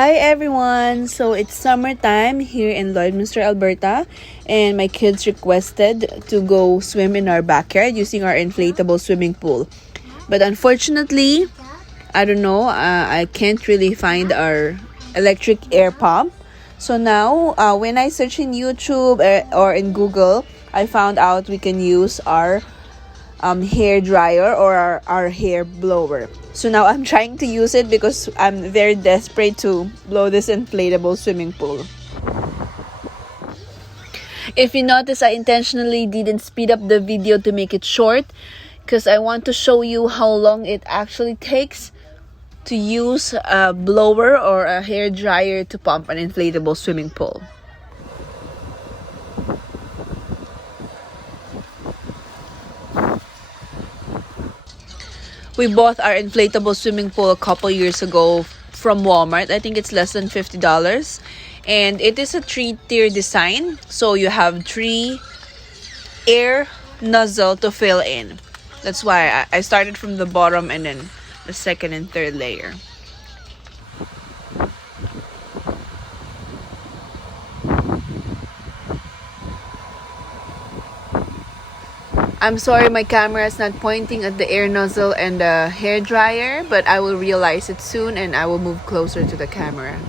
Hi everyone! So it's summertime here in Lloydminster, Alberta, and my kids requested to go swim in our backyard using our inflatable swimming pool. But unfortunately, I don't know, I can't really find our electric air pump. So now, when I search in YouTube or in Google, I found out we can use our hair dryer or our hair blower. So now I'm trying to use it because I'm very desperate to blow this inflatable swimming pool. If you notice, I intentionally didn't speed up the video to make it short because I want to show you how long it actually takes to use a blower or a hair dryer to pump an inflatable swimming pool. We bought our inflatable swimming pool a couple years ago from Walmart. I think it's less than $50. And it is a 3-tier design. So you have 3 air nozzle to fill in. That's why I started from the bottom and then the second and third layer. I'm sorry my camera is not pointing at the air nozzle and the hair dryer, but I will realize it soon and I will move closer to the camera.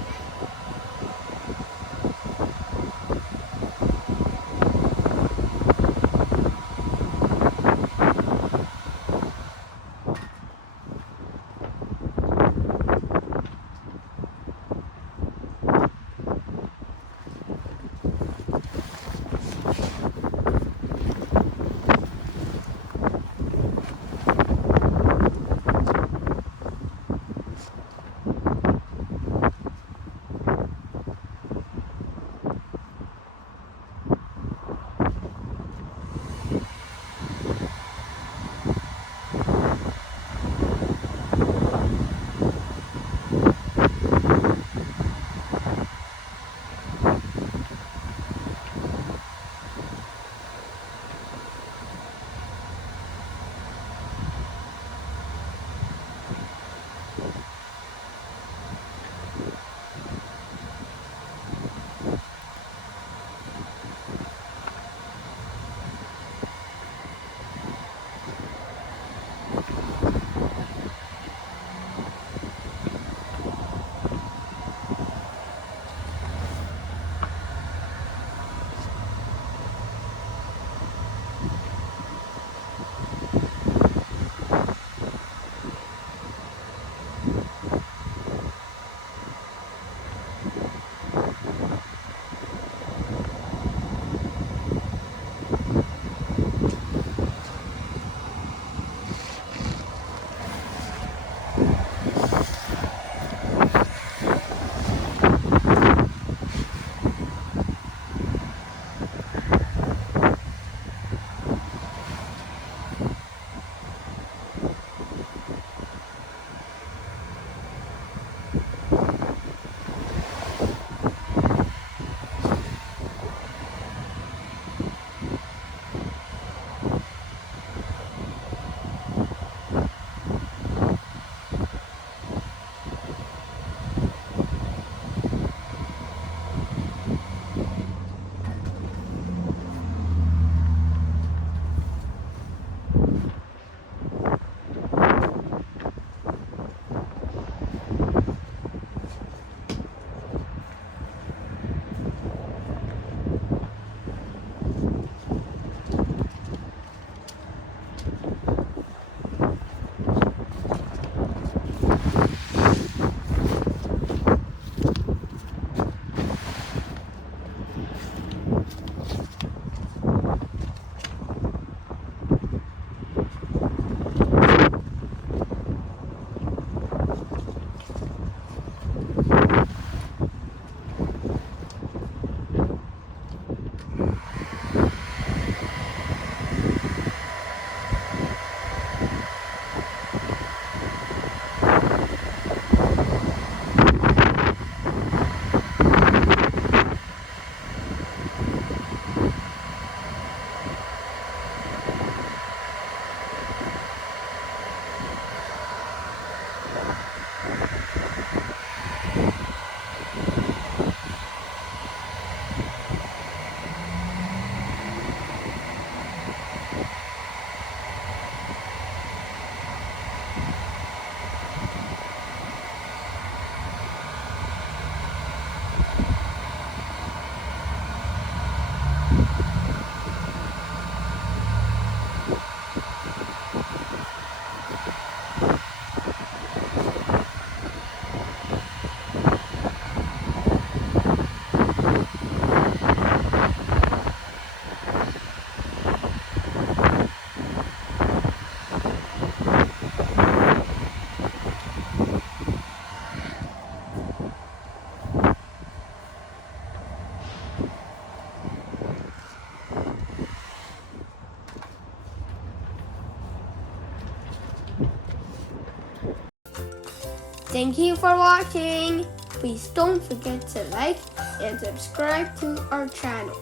Thank you for watching. Please don't forget to like and subscribe to our channel,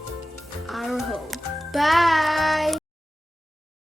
our home. Bye!